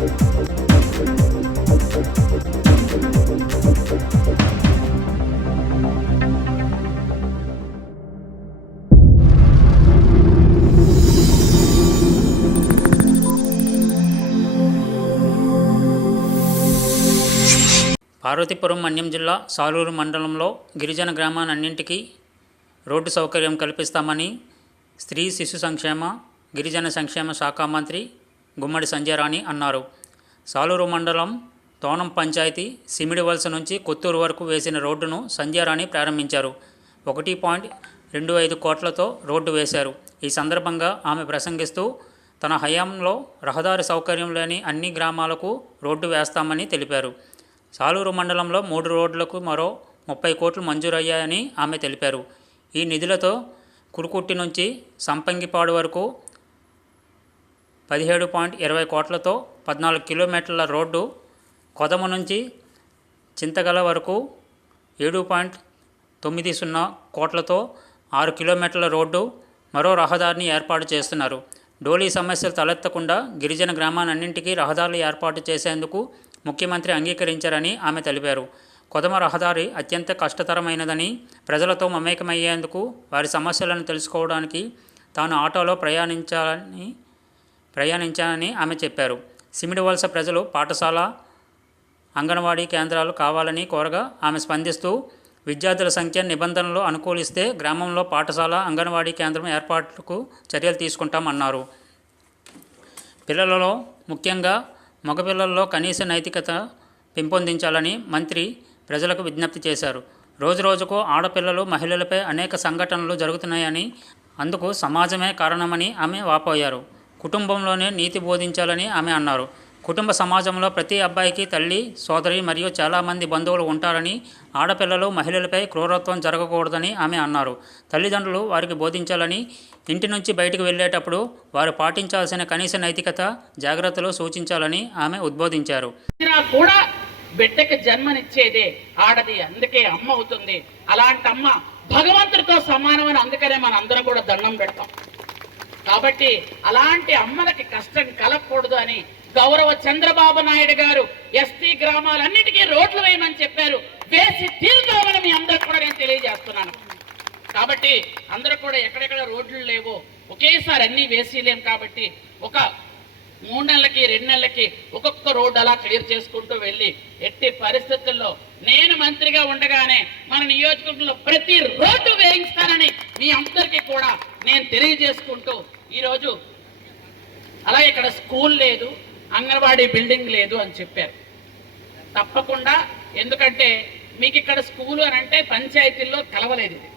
పార్వతీపురం మన్యం జిల్లా సాలూరు మండలంలో గిరిజన గ్రామాలన్నింటికీ రోడ్డు సౌకర్యం కల్పిస్తామని స్త్రీ శిశు సంక్షేమ గిరిజన సంక్షేమ శాఖ మంత్రి గుమ్మడి సంజయరాణి అన్నారు. సాలూరు మండలం తోనం పంచాయతీ సిమిడివలస నుంచి కొత్తూరు వరకు వేసిన రోడ్డును సంజయరాణి ప్రారంభించారు. 1.25 కోట్లతో రోడ్డు వేశారు. ఈ సందర్భంగా ఆమె ప్రసంగిస్తూ తన హయాంలో రహదారి సౌకర్యం లేని అన్ని గ్రామాలకు రోడ్డు వేస్తామని తెలిపారు. సాలూరు మండలంలో 3 రోడ్లకు మరో 30 కోట్లు మంజూరయ్యాయని ఆమె తెలిపారు. ఈ నిధులతో కురుకుట్టి నుంచి సంపంగిపాడు వరకు 17.20 కోట్లతో 14 కిలోమీటర్ల రోడ్డు, కొదమ నుంచి చింతగల వరకు 7.90 కోట్లతో 6 కిలోమీటర్ల రోడ్డు, మరో రహదారిని ఏర్పాటు చేస్తున్నారు. డోలీ సమస్యలు తలెత్తకుండా గిరిజన గ్రామాలన్నింటికీ రహదారులు ఏర్పాటు చేసేందుకు ముఖ్యమంత్రి అంగీకరించారని ఆమె తెలిపారు. కొదమ రహదారి అత్యంత కష్టతరమైనదని, ప్రజలతో మమేకమయ్యేందుకు, వారి సమస్యలను తెలుసుకోవడానికి తాను ఆటోలో ప్రయాణించానని ఆమె చెప్పారు. సిమిడివలస ప్రజలు పాఠశాల, అంగన్వాడీ కేంద్రాలు కావాలని కోరగా ఆమె స్పందిస్తూ విద్యార్థుల సంఖ్య నిబంధనలు అనుకూలిస్తే గ్రామంలో పాఠశాల, అంగన్వాడీ కేంద్రం ఏర్పాటుకు చర్యలు తీసుకుంటామన్నారు. పిల్లలలో ముఖ్యంగా మగపిల్లల్లో కనీస నైతికత పెంపొందించాలని మంత్రి ప్రజలకు విజ్ఞప్తి చేశారు. రోజురోజుకు ఆడపిల్లలు, మహిళలపై అనేక సంఘటనలు జరుగుతున్నాయని, అందుకు సమాజమే కారణమని ఆమె వాపోయారు. కుటుంబంలోనే నీతి బోధించాలని ఆమె అన్నారు. కుటుంబ సమాజంలో ప్రతి అబ్బాయికి తల్లి, సోదరి మరియు చాలామంది బంధువులు ఉంటారని, ఆడపిల్లలు, మహిళలపై క్రూరత్వం జరగకూడదని ఆమె అన్నారు. తల్లిదండ్రులు వారికి బోధించాలని, ఇంటి నుంచి బయటకు వెళ్ళేటప్పుడు వారు పాటించాల్సిన కనీస నైతికత జాగ్రత్తలు సూచించాలని ఆమె ఉద్బోధించారు. కూడా బిడ్డకి జన్మనిచ్చేదే ఆడది, అందుకే అమ్మ అవుతుంది. అలాంటి అమ్మ భగవంతుడితో సమానమని అందుకనే మన అందరం కూడా దండం పెడతాం. కాబట్టి అలాంటి అమ్మలకి కష్టం కలగకూడదు అని గౌరవ చంద్రబాబు నాయుడు గారు ఎస్టీ గ్రామాలన్నిటికీ రోడ్లు వేయమని చెప్పారు. వేసి తీరుతామని మీ అందరికి కూడా నేను తెలియజేస్తున్నాను. కాబట్టి అందరూ కూడా ఎక్కడెక్కడ రోడ్లు లేవో ఒకేసారి అన్నీ వేసేయలేం. కాబట్టి ఒక 3 నెలలకి 2 నెలలకి ఒక్కొక్క రోడ్డు అలా క్లియర్ చేసుకుంటూ వెళ్ళి, ఎట్టి పరిస్థితుల్లో నేను మంత్రిగా ఉండగానే మన నియోజకవర్గంలో ప్రతి రోడ్డు వేయిస్తానని మీ అందరికీ కూడా నేను తెలియజేసుకుంటూ, ఈరోజు అలా ఇక్కడ స్కూల్ లేదు, అంగన్వాడీ బిల్డింగ్ లేదు అని చెప్పారు. తప్పకుండా, ఎందుకంటే మీకు ఇక్కడ స్కూలు అని అంటే పంచాయతీల్లో కలవలేదు. ఇది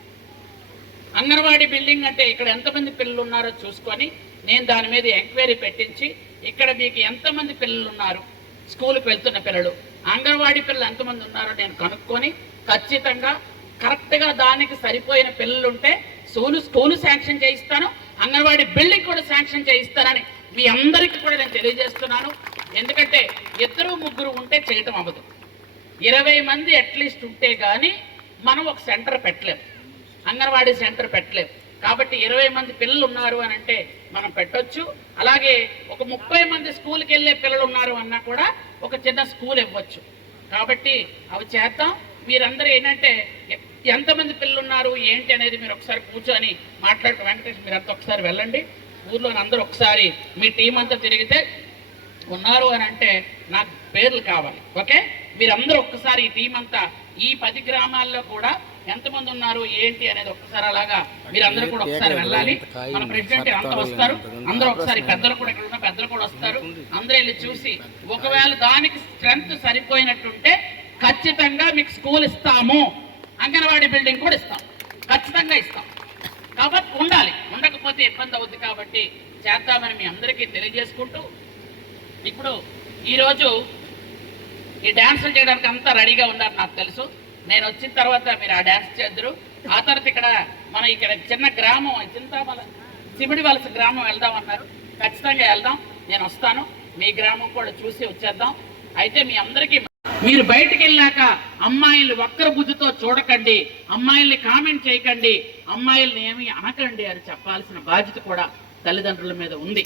అంగన్వాడీ బిల్డింగ్ అంటే ఇక్కడ ఎంతమంది పిల్లలు ఉన్నారో చూసుకొని నేను దాని మీద ఎంక్వైరీ పెట్టించి ఇక్కడ మీకు ఎంతమంది పిల్లలు ఉన్నారు, స్కూల్కి వెళ్తున్న పిల్లలు, అంగన్వాడీ పిల్లలు ఎంతమంది ఉన్నారో నేను కనుక్కొని ఖచ్చితంగా కరెక్ట్గా దానికి సరిపోయిన పిల్లలు ఉంటే స్కూలు శాంక్షన్ చేయిస్తాను, అంగన్వాడీ బిల్డింగ్ కూడా శాంక్షన్ చేయిస్తానని మీ అందరికీ కూడా నేను తెలియజేస్తున్నాను. ఎందుకంటే 2-3 ఉంటే చేయటం అవ్వదు. 20 మంది అట్లీస్ట్ ఉంటే కానీ మనం ఒక సెంటర్ పెట్టలేం, అంగన్వాడీ సెంటర్ పెట్టలేం. కాబట్టి 20 మంది పిల్లలు ఉన్నారు అని అంటే మనం పెట్టొచ్చు. అలాగే ఒక 30 మంది స్కూల్కి వెళ్ళే పిల్లలు ఉన్నారు అన్నా కూడా ఒక చిన్న స్కూల్ ఇవ్వచ్చు. కాబట్టి అవి చేద్దాం. మీరందరూ ఏంటంటే ఎంతమంది పిల్లలు ఉన్నారు ఏంటి అనేది మీరు ఒకసారి కూర్చొని మాట్లాడుకో. వెంకటేష్ మీరంతా ఒకసారి వెళ్ళండి, ఊర్లో అందరూ ఒకసారి మీ టీం అంతా తిరిగితే ఉన్నారు అని అంటే నాకు పేర్లు కావాలి. ఓకే, మీరందరూ ఒక్కసారి ఈ టీం అంతా ఈ 10 గ్రామాల్లో కూడా ఎంతమంది ఉన్నారు ఏంటి అనేది ఒక్కసారి అలాగా మీరందరూ కూడా ఒకసారి వెళ్ళాలి. మన ప్రెసిడెంట్ అంతా వస్తారు, అందరూ ఒకసారి పెద్దలు కూడా ఇక్కడ ఉన్న పెద్దలు కూడా వస్తారు. అందరూ వెళ్ళి చూసి ఒకవేళ దానికి స్ట్రెంత్ సరిపోయినట్టుంటే ఖచ్చితంగా మీకు స్కూల్ ఇస్తాము, అంగన్వాడీ బిల్డింగ్ కూడా ఇస్తాం, ఖచ్చితంగా ఇస్తాం. కాబట్టి ఉండాలి, ఉండకపోతే ఇబ్బంది అవుద్ది. కాబట్టి చేద్దామని మీ అందరికీ తెలియజేసుకుంటూ, ఇప్పుడు ఈరోజు ఈ డ్యాన్సులు చేయడానికి అంతా రెడీగా ఉన్నారు నాకు తెలుసు. నేను వచ్చిన తర్వాత మీరు ఆ డ్యాన్స్ చేద్దరు. ఆ తర్వాత ఇక్కడ చిన్న గ్రామం సిమిడివలస గ్రామం వెళ్దామన్నారు. ఖచ్చితంగా వెళ్దాం, నేను వస్తాను. మీ గ్రామం కూడా చూసి వచ్చేద్దాం. అయితే మీ అందరికీ మీరు బయటికి వెళ్ళాక అమ్మాయిల్ని వక్ర బుద్ధితో చూడకండి, అమ్మాయిల్ని కామెంట్ చేయకండి, అమ్మాయిల్ని ఏమీ అనకండి అని చెప్పాల్సిన బాధ్యత కూడా తల్లిదండ్రుల మీద ఉంది.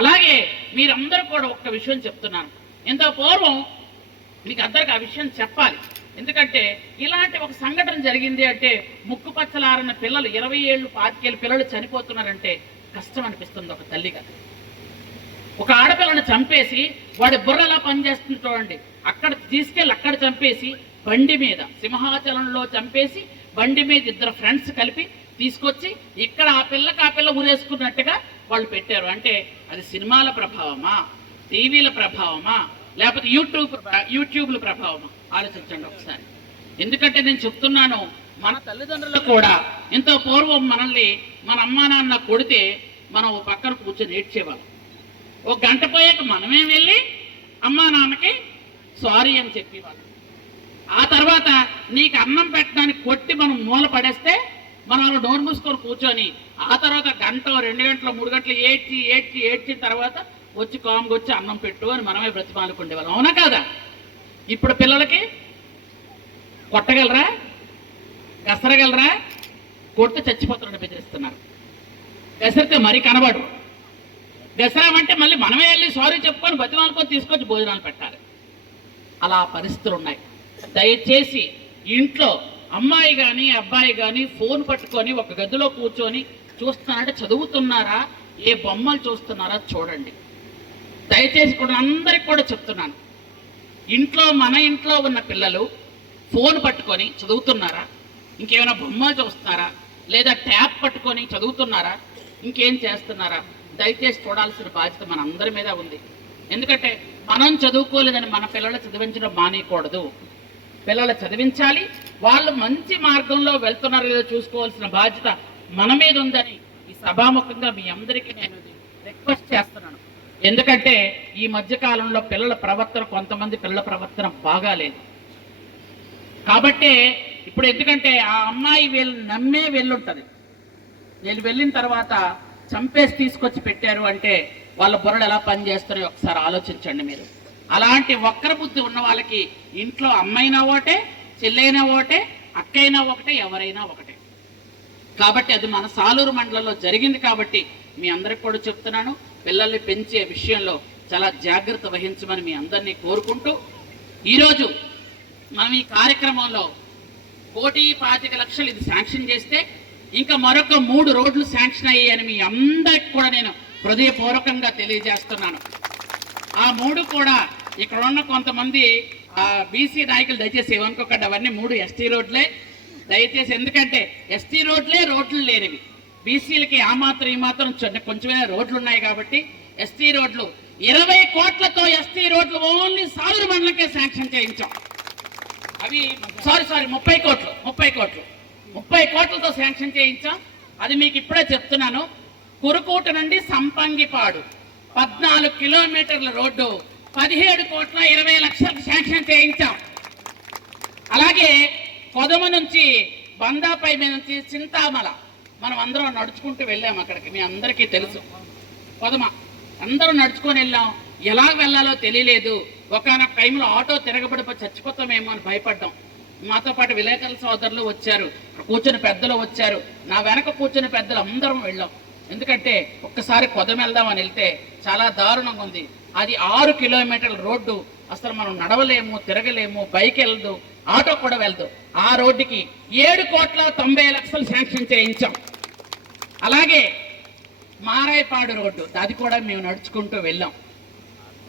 అలాగే మీరందరూ కూడా ఒక్క విషయం చెప్తున్నాను. ఇంత పూర్వం మీకు అందరికి ఆ విషయం చెప్పాలి. ఎందుకంటే ఇలాంటి ఒక సంఘటన జరిగింది అంటే ముక్కు పచ్చలారన్న పిల్లలు 20 ఏళ్ళు 25 ఏళ్ళు పిల్లలు చనిపోతున్నారంటే కష్టం అనిపిస్తుంది ఒక తల్లిగా. ఒక ఆడపిల్లను చంపేసి వాడి బుర్ర ఎలా పనిచేస్తుంది చూడండి. అక్కడ తీసుకెళ్ళి అక్కడ చంపేసి బండి మీద సింహాచలంలో చంపేసి బండి మీద 2 ఫ్రెండ్స్ కలిపి తీసుకొచ్చి ఇక్కడ ఆ పిల్ల ఊరేసుకున్నట్టుగా వాళ్ళు పెట్టారు. అంటే అది సినిమాల ప్రభావమా, టీవీల ప్రభావమా, లేకపోతే యూట్యూబ్ల ప్రభావమా? ఆలోచించండి ఒకసారి. ఎందుకంటే నేను చెప్తున్నాను, మన తల్లిదండ్రులు కూడా ఎంతో పూర్వం మనల్ని మన అమ్మా నాన్న కొడితే మనం పక్కన కూర్చొని ఏడ్చేవాళ్ళం. ఒక గంట పోయాక మనమే వెళ్ళి అమ్మా నాన్నకి సారీ అని చెప్పేవాళ్ళం. ఆ తర్వాత నీకు అన్నం పెట్టడానికి కొట్టి మనం మూల పడేస్తే మనం నోరు మూసుకొని కూర్చొని ఆ తర్వాత గంట 2 గంటలు 3 గంటలు ఏడ్చిన తర్వాత వచ్చి కామ్గా వచ్చి అన్నం పెట్టు అని మనమే బ్రతిమాలుకుండేవాళ్ళం. అవునా కాదా? ఇప్పుడు పిల్లలకి కొట్టగలరా, గసరగలరా? కొట్టి చచ్చిపోతున్న బెదిరిస్తున్నారు. గసరితే మరీ కనబడరు. గసరామంటే మళ్ళీ మనమే వెళ్ళి సారీ చెప్పుకొని బతిమాలుకొని తీసుకొచ్చి భోజనాలు పెట్టాలి. అలా పరిస్థితులు ఉన్నాయి. దయచేసి ఇంట్లో అమ్మాయి కానీ అబ్బాయి కానీ ఫోన్ పట్టుకొని ఒక గదిలో కూర్చొని చూస్తున్నారంటే చదువుతున్నారా, ఏ బొమ్మలు చూస్తున్నారా చూడండి. దయచేసి కూడా అందరికి కూడా చెప్తున్నాను, మన ఇంట్లో ఉన్న పిల్లలు ఫోన్ పట్టుకొని చదువుతున్నారా, ఇంకేమైనా బొమ్మలు చూస్తున్నారా, లేదా ట్యాబ్ పట్టుకొని చదువుతున్నారా, ఇంకేం చేస్తున్నారా? దయచేసి చూడాల్సిన బాధ్యత మన అందరి మీద ఉంది. ఎందుకంటే మనం చదువుకోలేదని మన పిల్లలు చదివించడం మానేయకూడదు. పిల్లలు చదివించాలి. వాళ్ళు మంచి మార్గంలో వెళ్తున్నారో లేదో చూసుకోవాల్సిన బాధ్యత మన మీద ఉందని ఈ సభాముఖంగా మీ అందరికీ నేను రిక్వెస్ట్ చేస్తున్నాను. ఎందుకంటే ఈ మధ్యకాలంలో పిల్లల ప్రవర్తన, కొంతమంది పిల్లల ప్రవర్తన బాగాలేదు. కాబట్టి ఇప్పుడు ఎందుకంటే ఆ అమ్మాయి వీళ్ళు నమ్మే వెళ్ళుంటుంది. వీళ్ళు వెళ్ళిన తర్వాత చంపేసి తీసుకొచ్చి పెట్టారు అంటే వాళ్ళ బుర్రలు ఎలా పనిచేస్తున్నాయో ఒకసారి ఆలోచించండి మీరు. అలాంటి వక్ర బుద్ధి ఉన్న వాళ్ళకి ఇంట్లో అమ్మైనా ఒకటే, చెల్లైనా ఒకటే, అక్కైనా ఒకటే, ఎవరైనా ఒకటే. కాబట్టి అది మన సాలూరు మండలంలో జరిగింది. కాబట్టి మీ అందరికి కూడా చెప్తున్నాను, పిల్లల్ని పెంచే విషయంలో చాలా జాగ్రత్త వహించమని మీ అందరినీ కోరుకుంటూ, ఈరోజు మనం ఈ కార్యక్రమంలో 1,25,00,000 ఇది శాంక్షన్ చేస్తే ఇంకా మరొక 3 రోడ్లు శాంక్షన్ అయ్యాయని మీ అందరికి కూడా నేను హృదయపూర్వకంగా తెలియజేస్తున్నాను. ఆ 3 కూడా ఇక్కడ ఉన్న కొంతమంది బీసీ నాయకులు దయచేసి ఏమనుకోకండి, అవన్నీ 3 ఎస్టీ రోడ్లే దయచేసి. ఎందుకంటే ఎస్టీ రోడ్లు లేనివి, బీసీలకి ఆ మాత్రం ఈ మాత్రం కొంచెమైనా రోడ్లు ఉన్నాయి కాబట్టి ఎస్టీ రోడ్లు 20 కోట్లతో ఎస్టీ రోడ్లు ఓన్లీ సాలూరు మండలంకే శాంక్షన్ చేయించాం. అవి సారీ 30 కోట్లతో శాంక్షన్ చేయించాం. అది మీకు ఇప్పుడే చెప్తున్నాను. కురుకూట నుండి సంపంగిపాడు 14 కిలోమీటర్ల రోడ్డు 17,20,00,000 శాంక్షన్ చేయించాం. అలాగే కొదమ నుంచి బందాపై మీద నుంచి చింతామల మనం అందరం నడుచుకుంటూ వెళ్ళాం. అక్కడికి మీ అందరికీ తెలుసు. కొదమ అందరం నడుచుకొని వెళ్ళాం. ఎలా వెళ్ళాలో తెలియలేదు. ఒకనొక టైంలో ఆటో తిరగబడిపోయి చచ్చిపోతామేమో అని భయపడ్డాం. మాతో పాటు విలేకరుల సోదరులు వచ్చారు, కూర్చుని పెద్దలు వచ్చారు, నా వెనక కూర్చుని పెద్దలు అందరం వెళ్ళాం. ఎందుకంటే ఒక్కసారి కొదమ వెళ్దామని వెళ్తే చాలా దారుణంగా ఉంది. అది 6 కిలోమీటర్ల రోడ్డు. అసలు మనం నడవలేము, తిరగలేము, బైక్ వెళ్ళదు, ఆటో కూడా వెళ్దు. ఆ రోడ్డుకి 7,90,00,000 శాంక్షన్ చేయించాం. అలాగే మారాయపాడు రోడ్డు, అది కూడా మేము నడుచుకుంటూ వెళ్ళాం.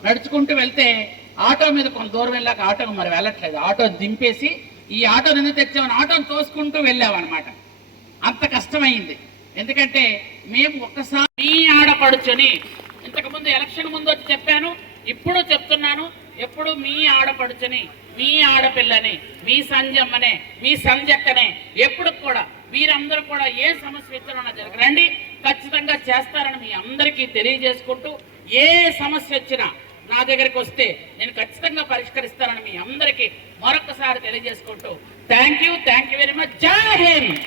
నడుచుకుంటూ వెళ్తే ఆటో మీద కొంత దూరం వెళ్ళాక ఆటో మరి వెళ్ళట్లేదు. ఆటో దింపేసి ఈ ఆటోని ఎందుకు తెచ్చామని ఆటోని తోసుకుంటూ వెళ్ళామన్నమాట. అంత కష్టమైంది. ఎందుకంటే మేము ఒక్కసారి మీ ఆడపడుచుని ఇంతకుముందు ఎలక్షన్ ముందు వచ్చి చెప్పాను, ఇప్పుడు చెప్తున్నాను, ఎప్పుడు మీ ఆడపడుచుని, మీ ఆడపిల్లని, మీ సంజమ్మనే, మీ సంజక్కనే ఎప్పుడు కూడా మీరందరూ కూడా ఏ సమస్య వచ్చినా జరగరండి, ఖచ్చితంగా చేస్తారని మీ అందరికీ తెలియజేసుకుంటూ, ఏ సమస్య వచ్చినా నా దగ్గరికి వస్తే నేను ఖచ్చితంగా పరిష్కరిస్తానని మీ అందరికీ మరొకసారి తెలియజేసుకుంటూ థ్యాంక్ యూ వెరీ మచ్. జై హింద్.